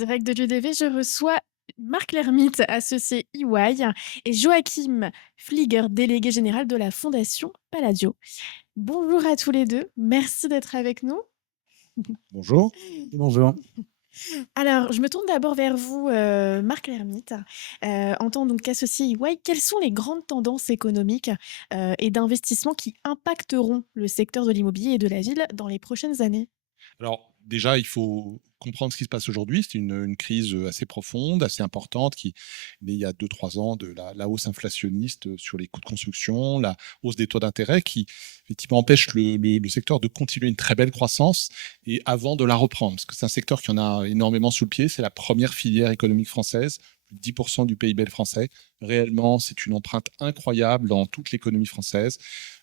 direct de l'UDV, je reçois Marc Lermite, associé EY, et Joachim Flieger, délégué général de la Fondation Palladio. Bonjour à tous les deux, merci d'être avec nous. Bonjour. Bonjour. Alors, je me tourne d'abord vers vous, Marc Lermite. En tant donc qu'associé EY, quelles sont les grandes tendances économiques et d'investissement qui impacteront le secteur de l'immobilier et de la ville dans les prochaines années? Alors déjà, il faut comprendre ce qui se passe aujourd'hui. C'est une crise, assez profonde, assez importante qui est née il y a 2-3 ans de la hausse inflationniste, sur les coûts de construction, la hausse des taux d'intérêt qui effectivement empêche le secteur de continuer une très belle croissance et avant de la reprendre. Parce que c'est un secteur qui en a énormément sous le pied. C'est la première filière économique française, plus de 10 du PIB français. Réellement, c'est une empreinte incroyable dans toute l'économie française.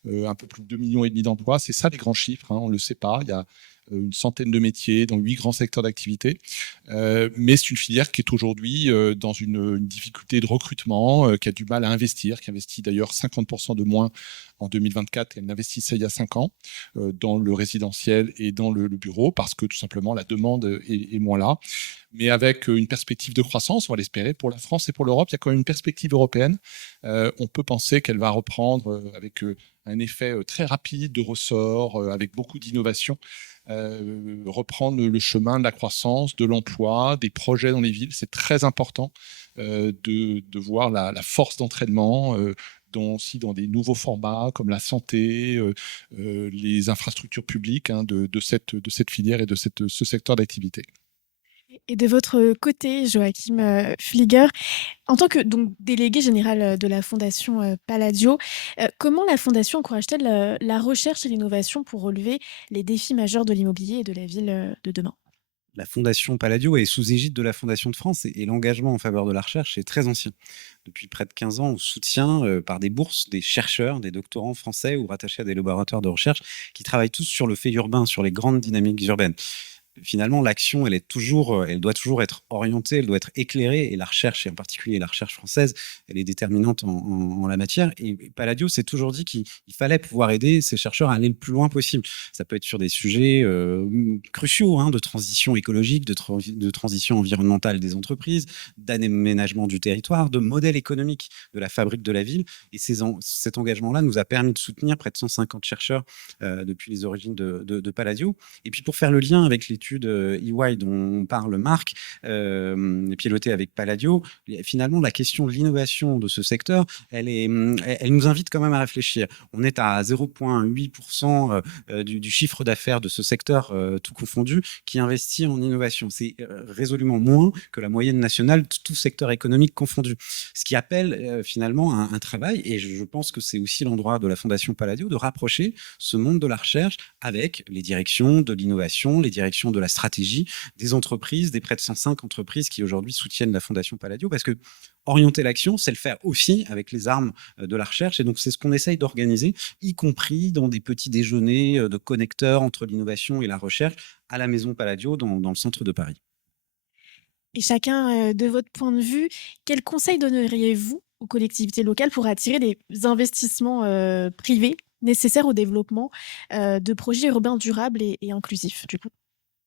Un peu plus de 2,5 millions d'emplois. C'est ça les grands chiffres, hein, on ne le sait pas. Il y a une centaine de métiers dans 8 grands secteurs d'activité. Mais c'est une filière qui est aujourd'hui dans une difficulté de recrutement, qui a du mal à investir, qui investit d'ailleurs 50% de moins en 2024 qu'elle n'investissait il y a 5 ans dans le résidentiel et dans le bureau, parce que tout simplement la demande est moins là. Mais avec une perspective de croissance, on va l'espérer, pour la France et pour l'Europe, il y a quand même une perspective européenne. On peut penser qu'elle va reprendre avec un effet très rapide de ressort, avec beaucoup d'innovation, reprendre le chemin de la croissance, de l'emploi, des projets dans les villes. C'est très important de voir la force d'entraînement aussi dans des nouveaux formats comme la santé, les infrastructures publiques, hein, de cette filière et ce secteur d'activité. Et de votre côté, Joachim Flieger, en tant que donc délégué général, de la fondation, Palladio, comment la fondation encourage-t-elle, la recherche et l'innovation pour relever les défis majeurs de l'immobilier et de la ville, de demain? La Fondation Palladio est sous égide de la Fondation de France et l'engagement en faveur de la recherche est très ancien. Depuis près de 15 ans, on soutient par des bourses des chercheurs, des doctorants français ou rattachés à des laboratoires de recherche qui travaillent tous sur le fait urbain, sur les grandes dynamiques urbaines. Finalement, l'action, elle doit toujours être orientée, elle doit être éclairée, et la recherche, et en particulier la recherche française, elle est déterminante en la matière. Et Palladio s'est toujours dit qu'il fallait pouvoir aider ces chercheurs à aller le plus loin possible. Ça peut être sur des sujets cruciaux, hein, de transition écologique, de transition environnementale des entreprises, d'aménagement du territoire, de modèle économique de la fabrique de la ville. Et cet engagement-là nous a permis de soutenir près de 150 chercheurs depuis les origines de Palladio. Et puis pour faire le lien avec l'étude EY dont parle Marc, pilotée avec Palladio, finalement la question de l'innovation de ce secteur, elle nous invite quand même à réfléchir. On est à 0,8% du chiffre d'affaires de ce secteur, tout confondu, qui investit en innovation. C'est résolument moins que la moyenne nationale, tout secteur économique confondu. Ce qui appelle finalement un travail, et je pense que c'est aussi l'endroit de la Fondation Palladio de rapprocher ce monde de la recherche avec les directions de l'innovation, les directions de la stratégie, des entreprises, des près de 105 entreprises qui aujourd'hui soutiennent la Fondation Palladio, parce que orienter l'action, c'est le faire aussi avec les armes de la recherche. Et donc, c'est ce qu'on essaye d'organiser, y compris dans des petits déjeuners de connecteurs entre l'innovation et la recherche à la Maison Palladio dans le centre de Paris. Et chacun, de votre point de vue, quels conseils donneriez-vous aux collectivités locales pour attirer des investissements, privés nécessaires au développement, de projets urbains durables et inclusifs, du coup?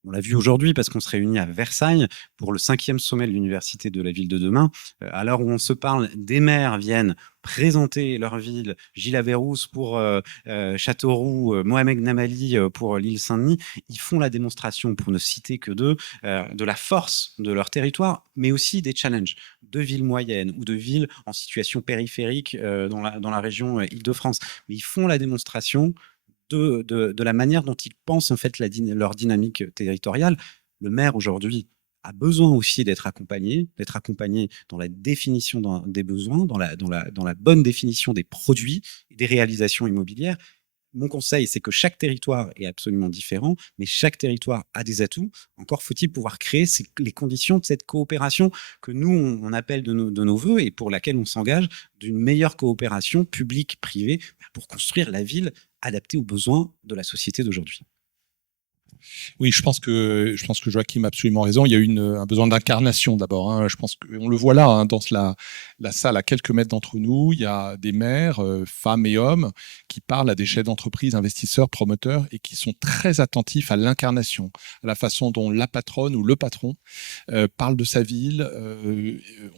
On l'a vu aujourd'hui parce qu'on se réunit à Versailles pour le 5e sommet de l'université de la ville de demain. À l'heure où on se parle, des maires viennent présenter leur ville, Gilles Averrousse pour Châteauroux, Mohamed Namali pour l'île Saint-Denis. Ils font la démonstration, pour ne citer que d'eux, de la force de leur territoire, mais aussi des challenges de villes moyennes ou de villes en situation périphérique dans la région Île-de-France. Mais ils font la démonstration de la manière dont ils pensent en fait leur dynamique territoriale. Le maire aujourd'hui a besoin aussi d'être accompagné dans la définition des besoins, dans la bonne définition des produits et des réalisations immobilières. Mon conseil, c'est que chaque territoire est absolument différent, mais chaque territoire a des atouts. Encore faut-il pouvoir créer les conditions de cette coopération que nous, on appelle de nos voeux, et pour laquelle on s'engage, d'une meilleure coopération publique-privée pour construire la ville adaptée aux besoins de la société d'aujourd'hui. Oui, je pense que Joachim a absolument raison. Il y a un besoin d'incarnation d'abord, hein. Je pense qu'on le voit là, hein, dans la salle à quelques mètres d'entre nous. Il y a des maires, femmes et hommes, qui parlent à des chefs d'entreprise, investisseurs, promoteurs, et qui sont très attentifs à l'incarnation, à la façon dont la patronne ou le patron parle de sa ville.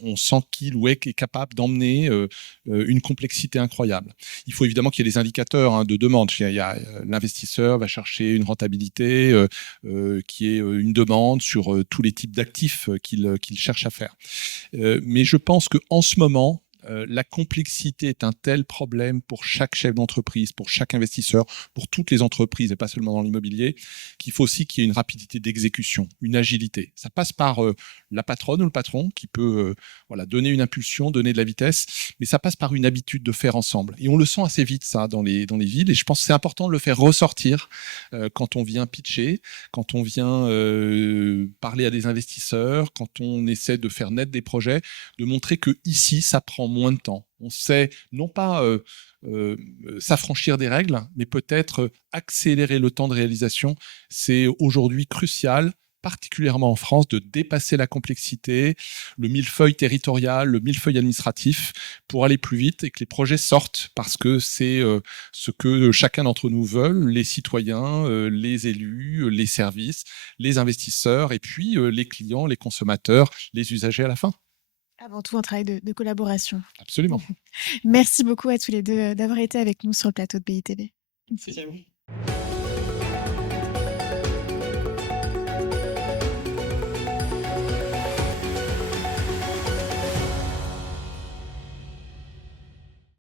On sent qu'il ou elle est capable d'emmener une complexité incroyable. Il faut évidemment qu'il y ait des indicateurs, hein, de demande. L'investisseur va chercher une rentabilité, qui est une demande sur tous les types d'actifs qu'il cherche à faire. Mais je pense qu'en ce moment, la complexité est un tel problème pour chaque chef d'entreprise, pour chaque investisseur, pour toutes les entreprises et pas seulement dans l'immobilier, qu'il faut aussi qu'il y ait une rapidité d'exécution, une agilité. Ça passe par la patronne ou le patron qui peut donner une impulsion, donner de la vitesse, mais ça passe par une habitude de faire ensemble. Et on le sent assez vite, ça, dans les villes, et je pense que c'est important de le faire ressortir quand on vient pitcher, quand on vient parler à des investisseurs, quand on essaie de faire naître des projets, de montrer que ici, ça prend moins de temps. On sait non pas s'affranchir des règles, mais peut-être accélérer le temps de réalisation. C'est aujourd'hui crucial, particulièrement en France, de dépasser la complexité, le millefeuille territorial, le millefeuille administratif, pour aller plus vite et que les projets sortent, parce que c'est ce que chacun d'entre nous veut, les citoyens, les élus, les services, les investisseurs, et puis les clients, les consommateurs, les usagers à la fin. Avant tout, un travail de collaboration. Absolument. Merci beaucoup à tous les deux d'avoir été avec nous sur le plateau de BITV. C'est à vous.